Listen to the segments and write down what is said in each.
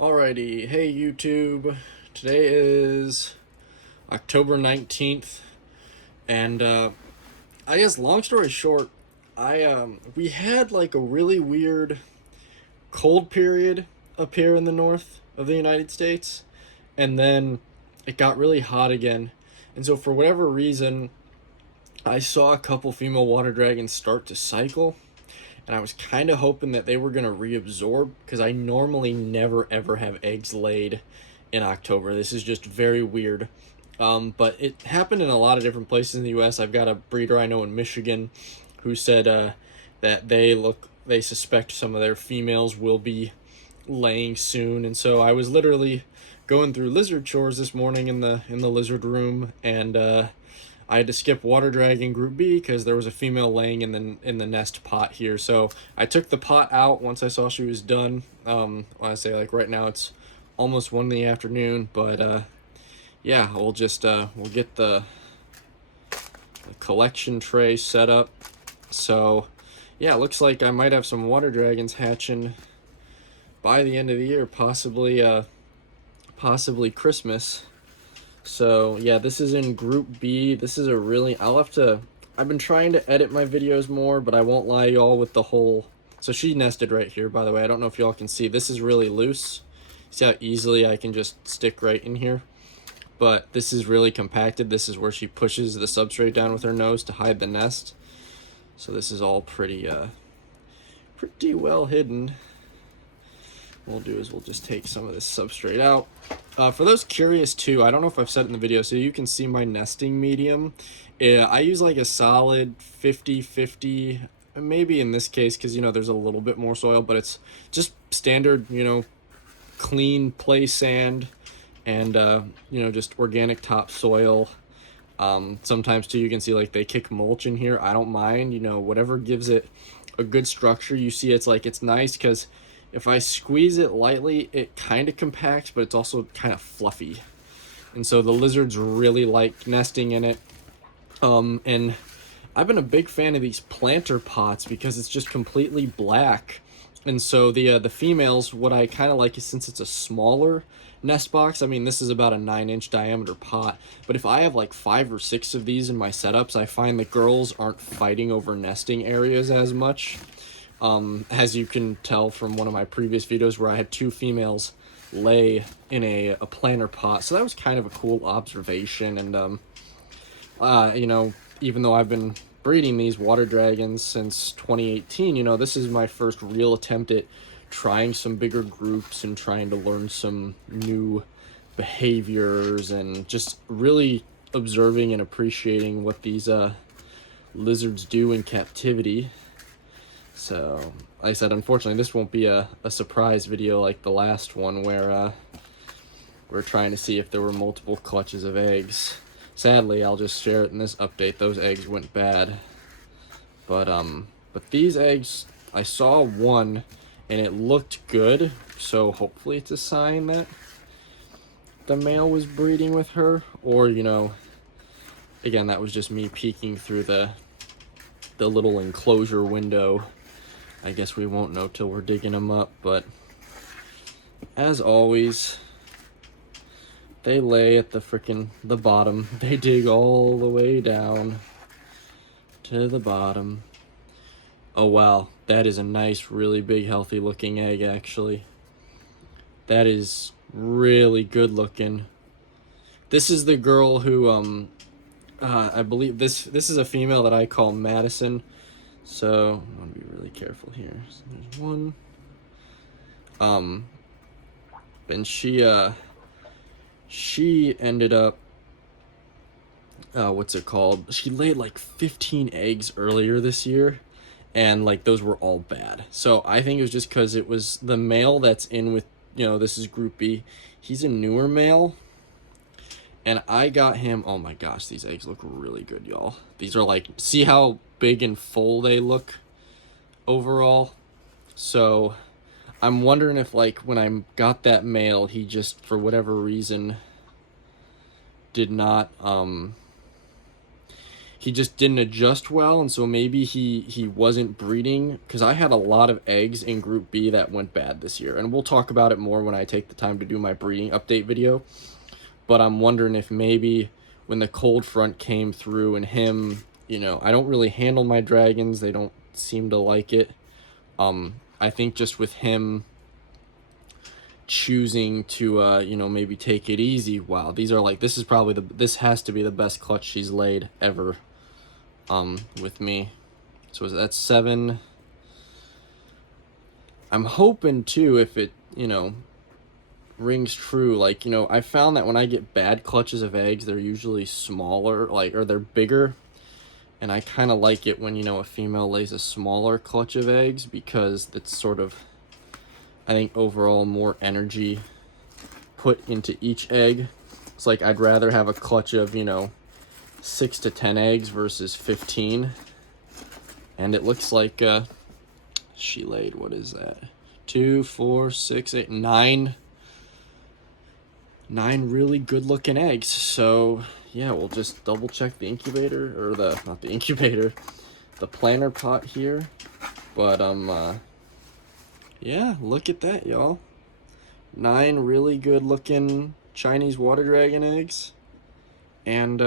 Alrighty, hey YouTube. Today is October 19th, and I guess long story short, we had like a really weird cold period up here in the north of the United States, and then it got really hot again. And so for whatever reason, I saw a couple female water dragons start to cycle, and I was kind of hoping that they were going to reabsorb because I normally never ever have eggs laid in October. This is just very weird. But it happened in a lot of different places in the U.S. I've got a breeder I know in Michigan who said that they suspect some of their females will be laying soon, and so I was literally going through lizard chores this morning in the lizard room, and I had to skip water dragon group B because there was a female laying in the nest pot here. So I took the pot out once I saw she was done. I say like right now it's almost 1 in the afternoon, but yeah, we'll get the collection tray set up. So yeah, it looks like I might have some water dragons hatching by the end of the year, possibly Christmas. So yeah, this is in group B. This is I've been trying to edit my videos more, but I won't lie y'all with the whole, so she nested right here, by the way. I don't know if y'all can see, this is really loose. See how easily I can just stick right in here? But this is really compacted. This is where she pushes the substrate down with her nose to hide the nest. So this is all pretty well hidden. What we'll do is we'll just take some of this substrate out. For those curious too, I don't know if I've said it in the video, so you can see my nesting medium. I use like a solid 50-50, maybe in this case, because there's a little bit more soil, but it's just standard, clean play sand and just organic topsoil. Sometimes too, you can see like they kick mulch in here. I don't mind, whatever gives it a good structure. You see it's nice because if I squeeze it lightly, it kind of compacts, but it's also kind of fluffy. And so the lizards really like nesting in it. And I've been a big fan of these planter pots because it's just completely black. And so the females, what I kind of like is, since it's a smaller nest box, I mean, this is about a 9-inch diameter pot, but if I have like 5 or 6 of these in my setups, I find the girls aren't fighting over nesting areas as much. As you can tell from one of my previous videos where I had 2 females lay in a planter pot. So that was kind of a cool observation. And, even though I've been breeding these water dragons since 2018, this is my first real attempt at trying some bigger groups and trying to learn some new behaviors and just really observing and appreciating what these lizards do in captivity. So, like I said, unfortunately, this won't be a surprise video like the last one where we're trying to see if there were multiple clutches of eggs. Sadly, I'll just share it in this update. Those eggs went bad. But these eggs, I saw one, and it looked good. So hopefully it's a sign that the male was breeding with her. Or, again, that was just me peeking through the little enclosure window. I guess we won't know till we're digging them up, but as always, they lay at the bottom. They dig all the way down to the bottom. Oh wow, that is a nice, really big, healthy looking egg, actually. That is really good looking. This is the girl who, I believe this is a female that I call Madison. So I want to be really careful here. So there's one. And she ended up, what's it called? She laid like 15 eggs earlier this year, and like those were all bad. So I think it was just because it was the male that's in with, this is group B. He's a newer male. And I got him, oh my gosh, these eggs look really good, y'all. These are like, see how big and full they look overall? So I'm wondering if like when I got that male, he just, for whatever reason, did not, he just didn't adjust well, and so maybe he wasn't breeding, because I had a lot of eggs in Group B that went bad this year, and we'll talk about it more when I take the time to do my breeding update video. But I'm wondering if maybe when the cold front came through and him, you know, I don't really handle my dragons, they don't seem to like it. I think just with him choosing to you know, maybe take it easy. Wow, these are like, this is probably this has to be the best clutch she's laid ever with me. So that's 7. I'm hoping too, if it, you know, rings true, like, you know, I found that when I get bad clutches of eggs, they're usually smaller, like, or they're bigger, and I kind of like it when, you know, a female lays a smaller clutch of eggs, because it's sort of, I think, overall more energy put into each egg. It's like I'd rather have a clutch of, you know, 6 to 10 eggs versus 15. And it looks like she laid, what is that, 2, 4, 6, 8, 9 really good looking eggs. So yeah, we'll just double check the incubator, or the, not the incubator, the planter pot here. But yeah, look at that, y'all. 9 really good looking Chinese water dragon eggs, and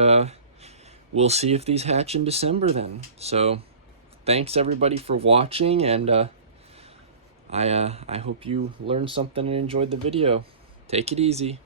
we'll see if these hatch in December then. So thanks everybody for watching, and I hope you learned something and enjoyed the video. Take it easy.